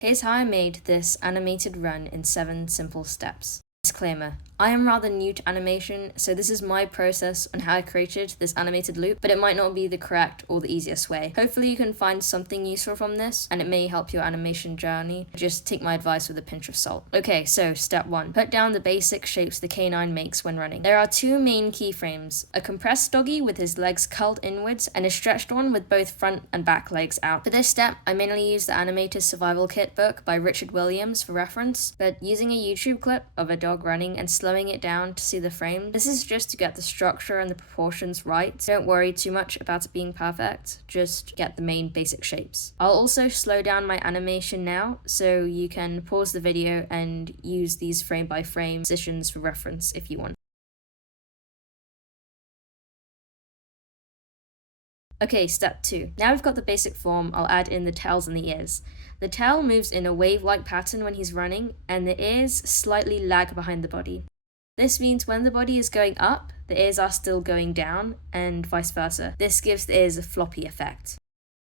Here's how I made this animated run in 7 simple steps. Disclaimer: I am rather new to animation, so this is my process on how I created this animated loop, but it might not be the correct or the easiest way. Hopefully you can find something useful from this, and it may help your animation journey. Just take my advice with a pinch of salt. Okay, so step 1. Put down the basic shapes the canine makes when running. There are 2 main keyframes: a compressed doggy with his legs curled inwards, and a stretched one with both front and back legs out. For this step, I mainly use the Animator's Survival Kit book by Richard Williams for reference, but using a YouTube clip of a dog running and slowing it down to see the frame. This is just to get the structure and the proportions right. Don't worry too much about it being perfect, just get the main basic shapes. I'll also slow down my animation now, so you can pause the video and use these frame by frame positions for reference if you want. Okay, step 2. Now we've got the basic form, I'll add in the tails and the ears. The tail moves in a wave-like pattern when he's running, and the ears slightly lag behind the body. This means when the body is going up, the ears are still going down, and vice versa. This gives the ears a floppy effect.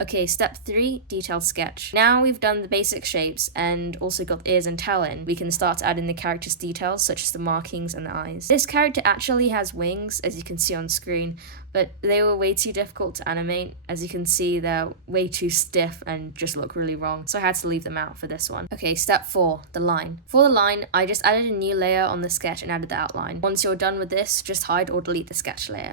Okay, step 3, detailed sketch. Now we've done the basic shapes and also got the ears and tail in, we can start to add in the character's details such as the markings and the eyes. This character actually has wings, as you can see on screen, but they were way too difficult to animate. As you can see, they're way too stiff and just look really wrong, so I had to leave them out for this one. Okay, step 4, the line. For the line, I just added a new layer on the sketch and added the outline. Once you're done with this, just hide or delete the sketch layer.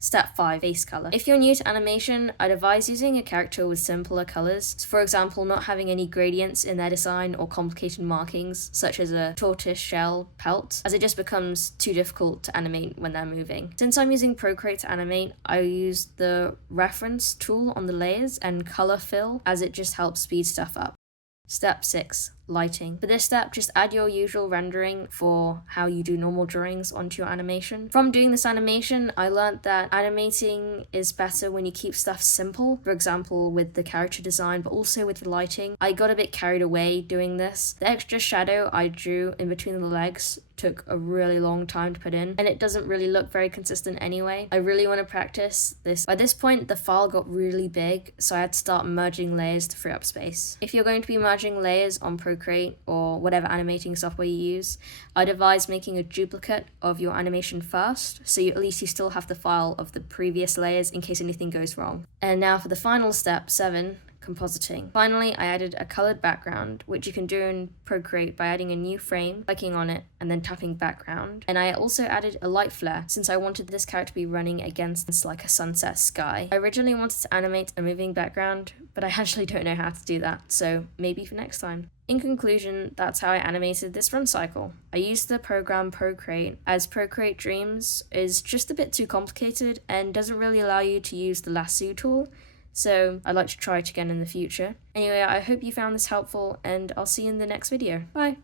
Step 5, base color. If you're new to animation, I'd advise using a character with simpler colors. For example, not having any gradients in their design or complicated markings, such as a tortoise shell pelt, as it just becomes too difficult to animate when they're moving. Since I'm using Procreate to animate, I use the reference tool on the layers and color fill, as it just helps speed stuff up. Step 6, lighting. For this step, just add your usual rendering for how you do normal drawings onto your animation. From doing this animation, I learned that animating is better when you keep stuff simple, for example with the character design, but also with the lighting. I got a bit carried away doing this. The extra shadow I drew in between the legs took a really long time to put in, and it doesn't really look very consistent anyway. I really want to practice this. By this point, the file got really big, so I had to start merging layers to free up space. If you're going to be merging layers on Procreate or whatever animating software you use, I'd advise making a duplicate of your animation first, so at least you still have the file of the previous layers in case anything goes wrong. And now for the final step, 7, compositing. Finally, I added a colored background, which you can do in Procreate by adding a new frame, clicking on it, and then tapping background. And I also added a light flare, since I wanted this character to be running against like a sunset sky. I originally wanted to animate a moving background, but I actually don't know how to do that, so maybe for next time. In conclusion, that's how I animated this run cycle. I used the program Procreate, as Procreate Dreams is just a bit too complicated and doesn't really allow you to use the lasso tool, so I'd like to try it again in the future. Anyway, I hope you found this helpful, and I'll see you in the next video. Bye!